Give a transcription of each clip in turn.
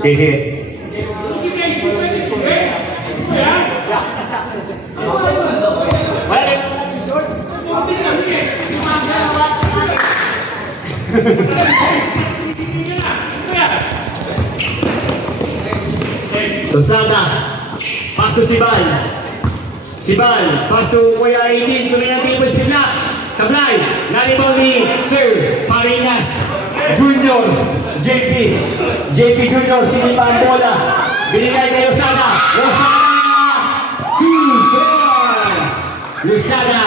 Sige. Losada, pass to Sibal. Sibal, pass to Kuya 18. Tuloy natin yung bigla. Sablay, nalibang ni Sir Parinas Junior, JP. JP Junior, sinipa ang bola. Binigay kay Losada. Losada! 2 points! Losada!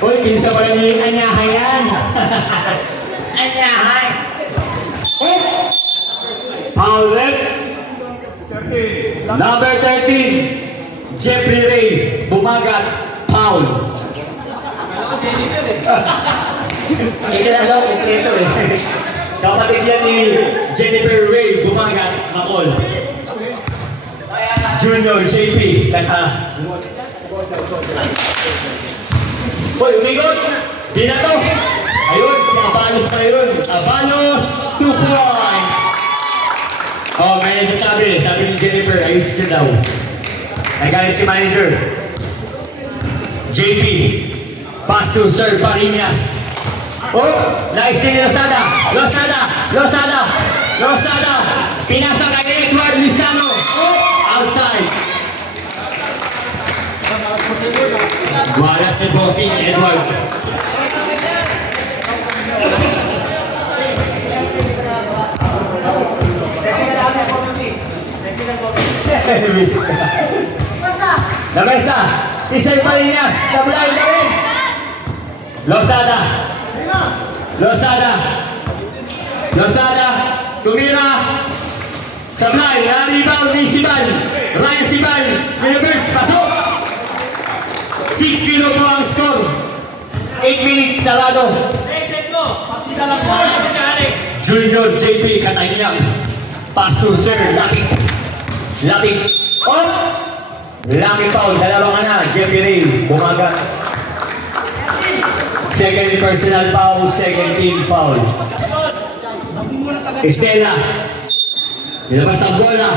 Uy, kinsa pa rin yung anyahay yan. Anyahay. Foul left. Number 13, Jeffrey Ray, bumagat, foul. Ikinalaw, ito eh. Kapatid yan ni Jennifer Ray, bumagat, makol. Junior, JP, kata. Uy, umigot! Di na to! Ayun, si Abanos pa yun. Abanos, 2 points! Oh, may sabi ni Jennifer, ayos ka daw. Nagaling si manager. JP, pass to Sir Parinas. Oh, nice thing ni Losada. Losada, Losada, Losada. Pinasa kay Edward Lizano. Oh, outside. Wala si bossing Edward. Nabesa, si Sir Parinas, sablay na rin. Losada. Losada. Losada. Tumira. Sablay, rebound ni Sibal. Ryan Sibal, reverse, pasok. 6-0 po ang score. 8 minutes sarado. Junior JP Katanyang. Pass to Sir Lapit. Lapit. Oh! Lapit foul. Dalawa ka na. JP Ray. Bumagat. Second personal foul. Second team foul. Estela. Nilabas ang bola.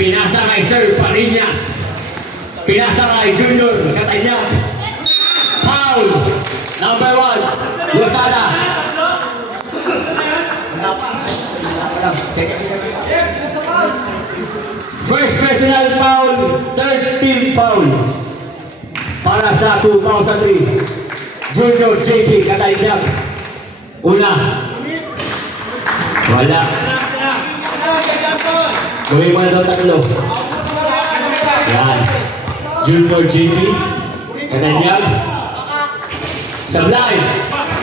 Pinasa kay Sir Parinas. Pinasa kay Junior Katanyang. Foul. Number 1. Losada. First personal foul, third team foul. Para sa 2003. Junior JP Katanyang. Una. Wala. Gawin mo na daw tatlo. Yan. Junior JP Katanyang. Sablay.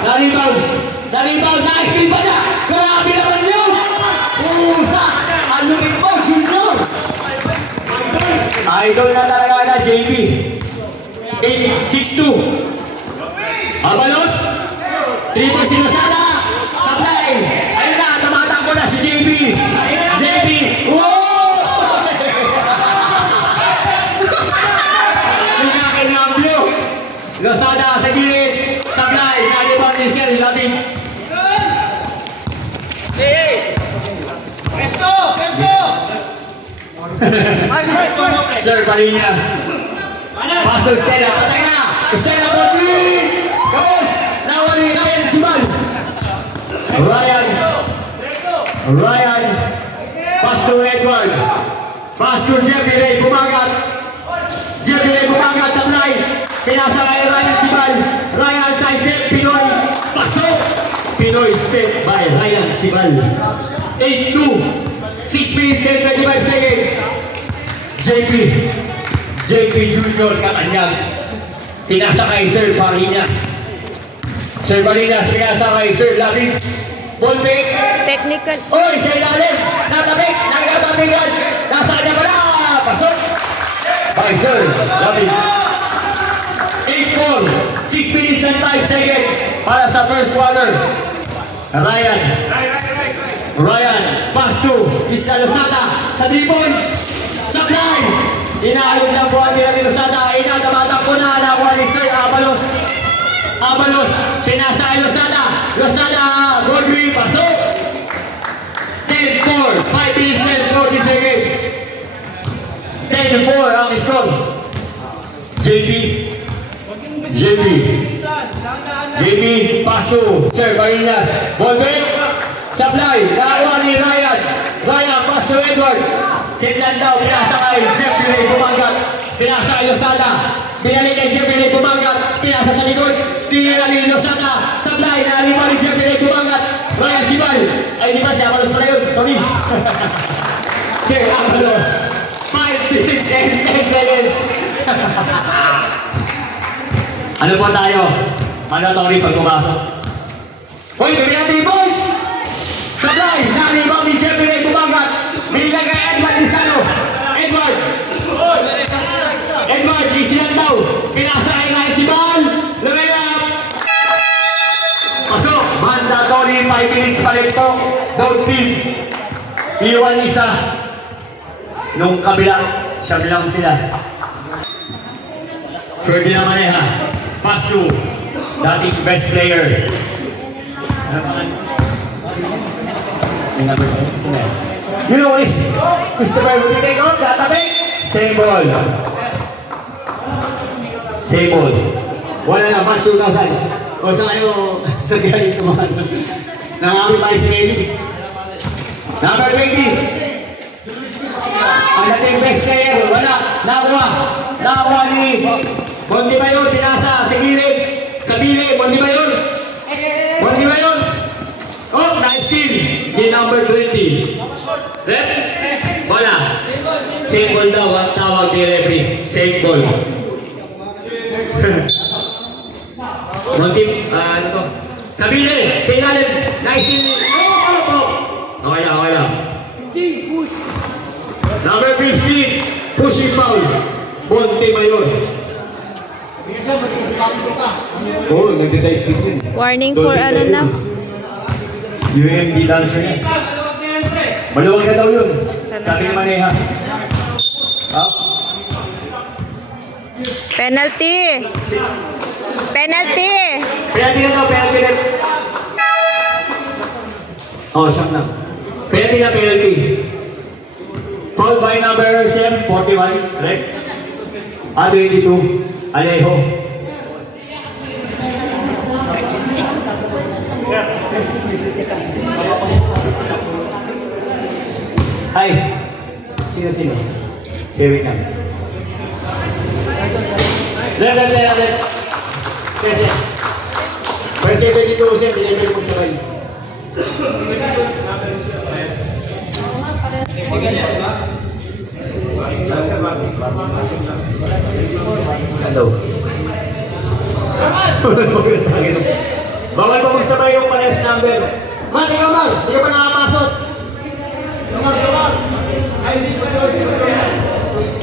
Na-rebound. Na-rebound. Nice pa na. Grabe naman yun. Pusa. Ang lupit mo, Junior. Idol na talaga na, JP. 8-6-2. Abanos. 3 points si Losada. Sablay. Ayun na, tamatakbo na si JP. JP. Wow! Pinakinablo. Losada sa gilid. Sablay. Nalibang ni Sir Latin. Presto! Presto! Sir Parinas. Pastor Stella. Patay na. Stella Botli. Kapos. Nawali Ryan Sibal. Ryan. Pastor Edward. Pastor Jeffrey Ray. Bumagat. Jeffrey Ray bumagat. Sablay. Pinasa kay Ryan Sibal. Ryan side step. Pinoy. Pastor. Pinoy step by Ryan Sibal. 8-2. 6 minutes and 25 seconds. JP Junior Katanyang. Pinasa kay Sir Parinas. Sir Parinas, pinasa kay Sir Lapit. Ball fake. Technical. Oy, Sir Lalit. Natabik. Nagkatabigan. Nasaan na pala? Pasok. By Sir Lapit. 8-4. 6 minutes and 5 seconds. Para sa first quarter. Ryan, pass to Isla Losada sa 3 points. Sablay. Inaayos lang po ang nila ni Losada. Inatamata po na nakuha ni Sir Aba. Abalos, pinasa ay Lozada. Lozada, Godwin, pasok. 10-4, 5 minutes left, 40 seconds. 10-4 ang score. JB, pass to Sir Marinas. Ball back. Supply. Nakakuha ni Ryan. Ryan, pass to Edward. Sitlan daw. Pinasa kay Jeff Bilay Bumangat. Pinasa kay Lozada. Pinalik kay Jeff Bilay Bumangat. Pinasa sa likod. Pinila ni Lozada. Supply. Nalima ni Jeff Bilay Bumangat. Ryan Sibal. Ay, di ba siya? Amalos pala yun. Sorry. Sir Amalos. 5 minutes and 10 seconds. Ano po tayo? Mandatory pag pumasok. Hoy, gabi natin boys! Supply! Nalibang ni Jeffrey ay bumangat. Binila kay Edward Lizano. Edward, isilan daw. Pinasa kay Ryan Sibal. Lumayap. Pasok. Mandatory 5 minutes pa rin to. Down team. Iwan isa. Nung kabila, siya lang sila. Pwede naman eh ha. Pass to dating best player. You know is Christopher, will you take off? Tatabi? Same ball. Same ball. Wala na, match 2,000. O saan kayo sa kaya dito mga nangamit tayo si Eddie. Number 20. Ang dating best player, wala. Nakuha ni Bondi ba yun? Pinasa sa gilid. Sa bilid. Bondi ba yun? Oh, nice team. Di number 20. Rep? Wala. Same ball daw. Ang tawag ni referee. Same ball. One team. Ano to? Sa bilid. Sa ilalim. Nice team. Oh. Okay lang. Number 15. Pushing foul. Bondi ba yun? Oh, nag-decide din. Warning for ano na? UMB dancer niya. Maluwag na daw yun. Sabi ni Maneha. Up. Penalty! Penalty! Penalty na daw, penalty na. Oh, siyang na. Penalty. Foul by number 41, correct? 22. Alejo. Hi. Sino? Wait lang. Left. Kasi. First 22 siya, delivery po sabay. Hello. Bawal pa magsabay yung pares number. Mati ka man, hindi ka pa nakapasok.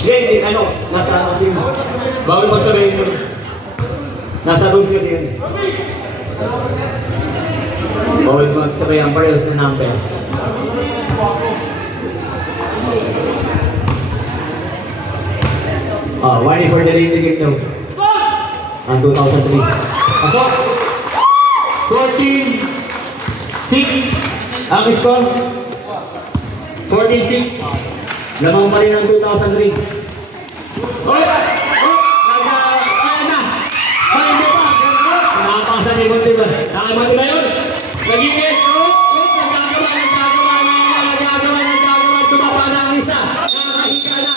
Hindi, nasa kasi yun. Bawal magsabay yun. Nasa rules kasi yun. Bawal magsabay ang pares na number. Warning for the late game now. Ang 2003. Pasok! 14-6 ang score. 14-6. Lamang pa rin ang 2003. Ayan na! Hindi pa! Nakapasa ni Monte ba? Nakamonte ba yun? Nagigit! Nagagawa! Tumapa na ang isa! Nakakahiga na!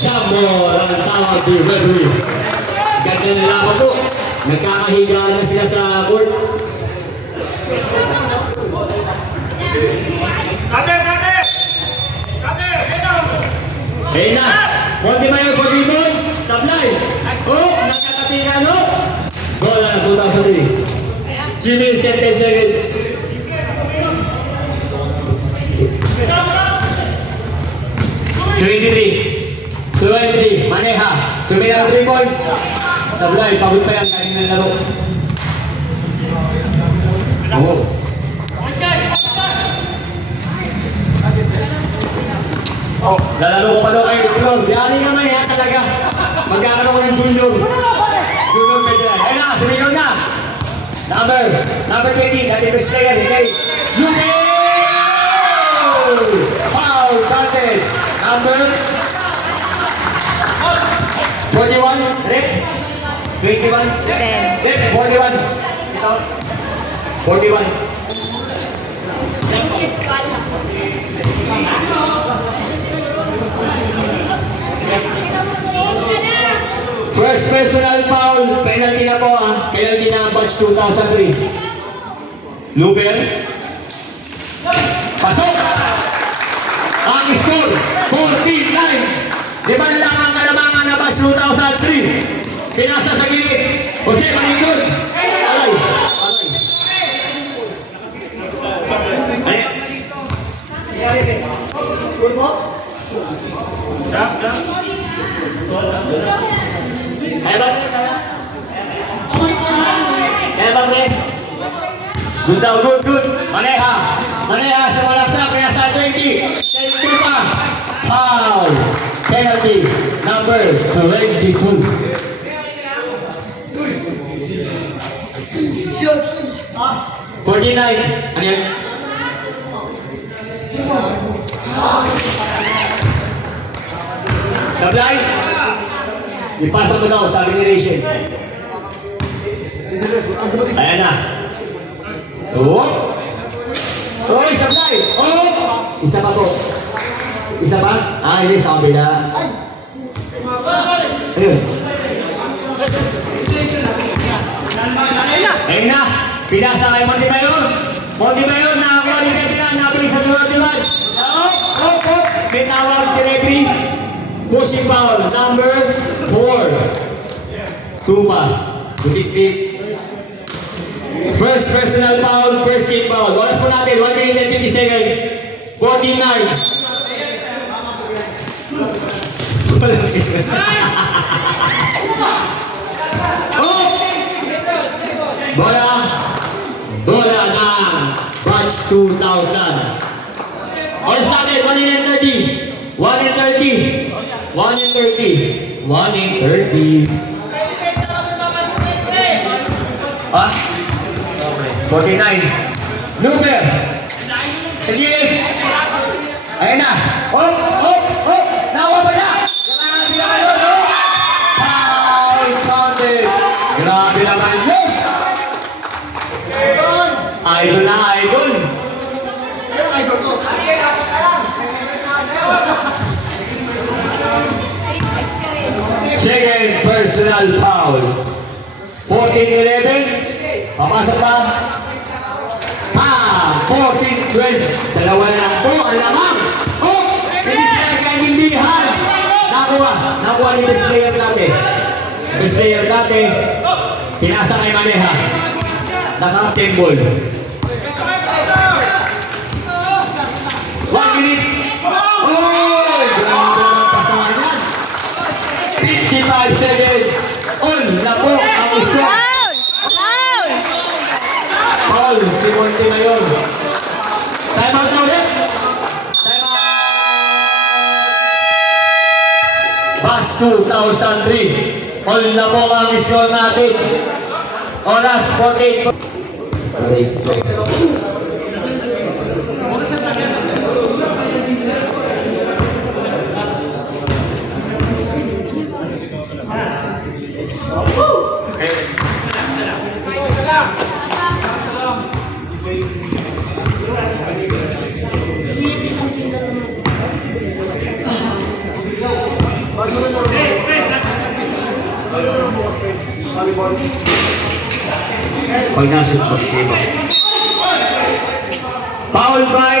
Gamor ang tawag si Redwin. Ganda ng laban po. Nagkakahigaan na sila sa court. Kate! Ayun na. Monte Mayor for Ribbons. Supply. Nagkakatingan no? Goal na 2003. 3 minutes and 10 seconds. Maneha. 2 minutes and 3 points. Sablay, pagod pa yan, galing ng laro. Lalaro ko pa daw kayo, Diplom. Yari nga may talaga. Magkakaroon ko ng junior. Junior medal. Ayun na, sumigaw na. Number 20, dating best player, okay? Luke! Foul, counted. Number 41, red. 21, Ten. red, 41. Ito. 41. First personal foul, penalty na po ah. Penalty na batch 2003. Luber. Pasok! Ang score, 14-9. Di ba na lang ang kalamangan na batch 2003? Pinasa sa gilid. Jose, malikod. Alay. Good daw, good. Maneha sa malaksa, pinasa 20. Take 2 pa. Foul. Penalty number 22. $49. Ano yan? Sablay? Ipasa mo daw, sabi ni Rachel. Ayan na. Oh! Oy, sablay! Oh! Isa pa po. Isa pa? Ah, hindi, sa kabila. Ayun. Ayun na. Pinasa kay Monty Bayon. Monty Bayon, nakakuha ni Katinan. Napili sa sunod-sunod. Oh! Pinawag si Referee. Pushing foul, number 4. Tuma. Butik-bit. First personal foul, first kick foul. Oras po natin, 1 minute and 50 seconds. 49. Oh! Bola na batch 2000. Oras natin, 1 minute and 30. 1 and 30. 1 and 30. 1 and 30. Ha? 49. Luber. Sa gilid. Ayun na. Oh! Nawa ba na? Grabe naman yun. Foul counted. Grabe naman yun. Idol na idol. Second personal foul. 14-11. Papasok pa. 14-12. Dalawa na lang po. Ang lamang. Oh! Hindi sila nagkaintindihan. Nakuha ni best player natin. Best player natin. Pinasa kay Maneha. Naka-captain ball. 1 minute. Oh! Ganda ng pasangan. 55 seconds. On na po ang score. Foul! Foul, si Monty ngayon. Time out na ulit. Time out. Batch 2003. All na po ang score natin. Oras 48. Pag nasot po, sibo. Foul by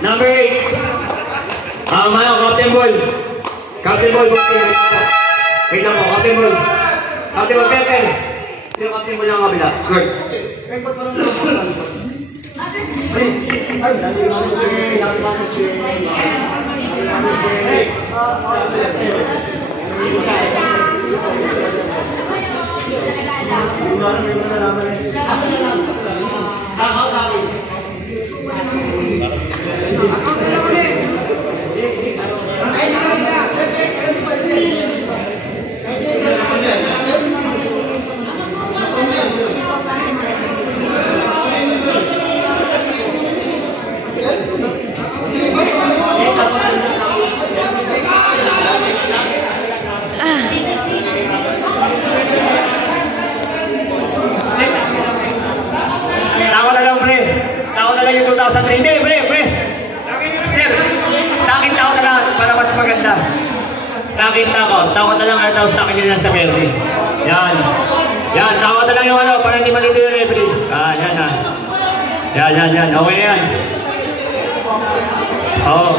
number 8. Captain Ball. Captain Ball, wait lang po, Captain Ball. Captain Ball, Pepe. Sino Captain Ball yung kabila? Kurt. tawad na lang ata sa akin nila sa Kirby. Yan. Yan, tawad na lang yung ano, para hindi malito yung referee. Yan ha. Yan. Okay na yan. Oo.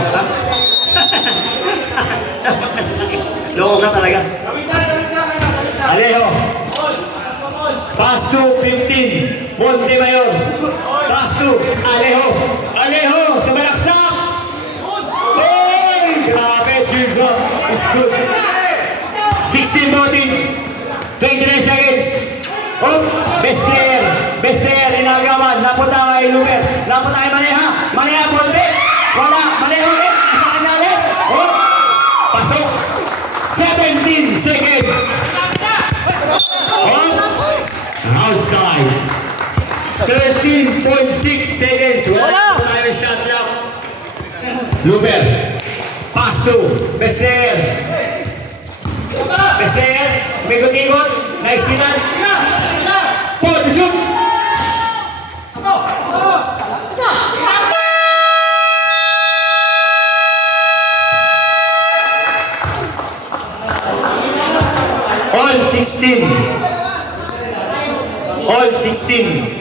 Loko ka talaga. Alejo. Pass to 15. Montemayor. Pass to Alejo. Alejo sa malaksak. Hey! Grabe, Jilson. It's good. 16 voting. 29 seconds. Oh, best player, inagawan. Napunta kay Lumer. Napunta kay Maneha. Maneha, Ponte. Wala. Maneha ulit. Isa kanya ulit. Oh, pasok. 17 seconds. Oh, outside. 13.6 seconds. Wala na yung shot clock. Lumer. Pass to. Best player. Best player. Umikot-ikot. Nice pinat. Paul, the shoot. All 16. All 16.